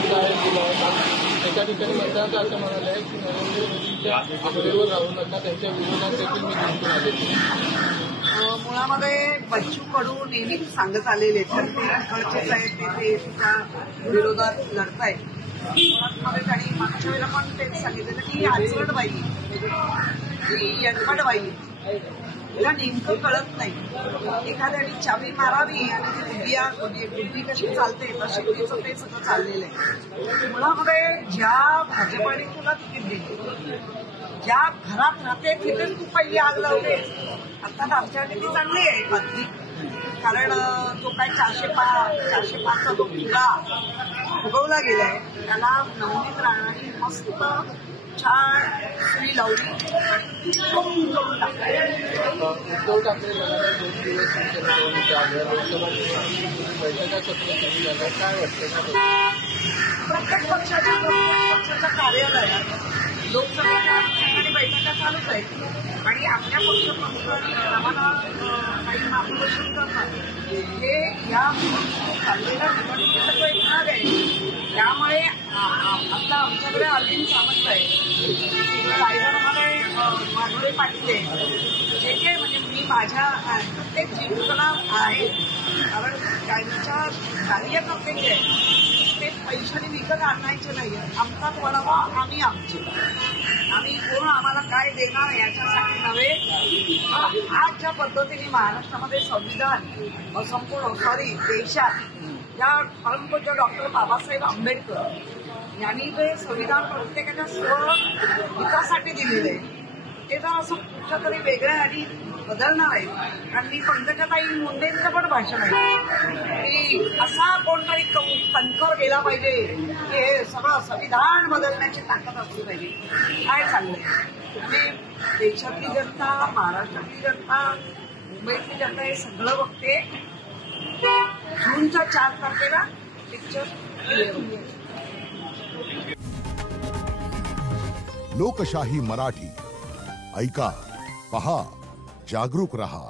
जाहीर केला होता। एका ठिकाणी मतदारांचं असं म्हणाले आहे की नरेंद्र मोदींच्या आघाडीवर राहू नका, त्यांच्या विरोधात देखील मी निवडून आले। मुळामध्ये बच्चू कडू नेहमीच सांगत आलेले तर ते तिकडचेच आहेत, ते तिच्या विरोधात लढतायत। मुळामध्ये त्यांनी मागच्या वेळेला पण तेच सांगितलेलं की आचरडबाई, ही यंगडबाई, तिला नेमकं कळत नाही। एखाद्याने चावी मारावी आणि बुद्धी कशी चालते तशी तिचं ते सगळं चाललेलं आहे। मुळामध्ये ज्या भाजपाने तुला तिकीट दिली, ज्या घरात राहते तिथेच तू पहिली आग लावते। अर्थात आमच्याकडे ती चांगली आहे पद्धती, कारण जो काय 405चा जो किल्ला फुगवला गेलाय त्याला नवनीत राहणारी मस्त छान सुई लावली आणि करून टाकली। उद्धव ठाकरे म्हणाले 2 दिवस तुमच्या लोकसभा बैठका सत्र सुरू झालं, काय वाटतं? प्रत्येक पक्षाच्या कार्यालयात लोकसभेच्या बैठका चालूच आहेत आणि आपल्या पक्षप्रमुखांनी आम्हाला काही मार्गदर्शन करतात। हे या चाललेल्या निवडणुकीचा तो एक भाग आहे। त्यामुळे आता आमच्याकडे अरविंद सावंत आहे, रायगडमध्ये माधुरे पाटील आहे, जे काही म्हणजे मी माझ्या प्रत्येक जीविकाला आहे, कारण त्यांच्या कार्यकर्ते जे आहेत ते पैशाने विकत आणायचे नाही। आमचा वडापाव आम्ही आमचे, आम्ही कोण आम्हाला काय देणार याच्यासाठी नव्हे, तर आज ज्या पद्धतीने महाराष्ट्रामध्ये संविधान संपूर्ण देशात या परमपूज्य डॉक्टर बाबासाहेब आंबेडकर यांनी जे संविधान प्रत्येकाच्या हितासाठी दिलेलं आहे ते जर असं कुठच्या तरी वेगळ्या आणि बदलणार आहे। कारण मी पंकजाताई मुंडेंचं पण भाषण आहे की असा कोणतरी कणखर गेला पाहिजे की हे सगळं संविधान बदलण्याची ताकद असली पाहिजे। काय चाललंय म्हणजे देशातली जनता, महाराष्ट्रातली जनता, मुंबईतली जनता हे सगळं बघते। जूनच्या 4 तारखेला पिक्चर क्लिअर होईल। लोकशाही मराठी ऐका, पहा, जागरूक रहा।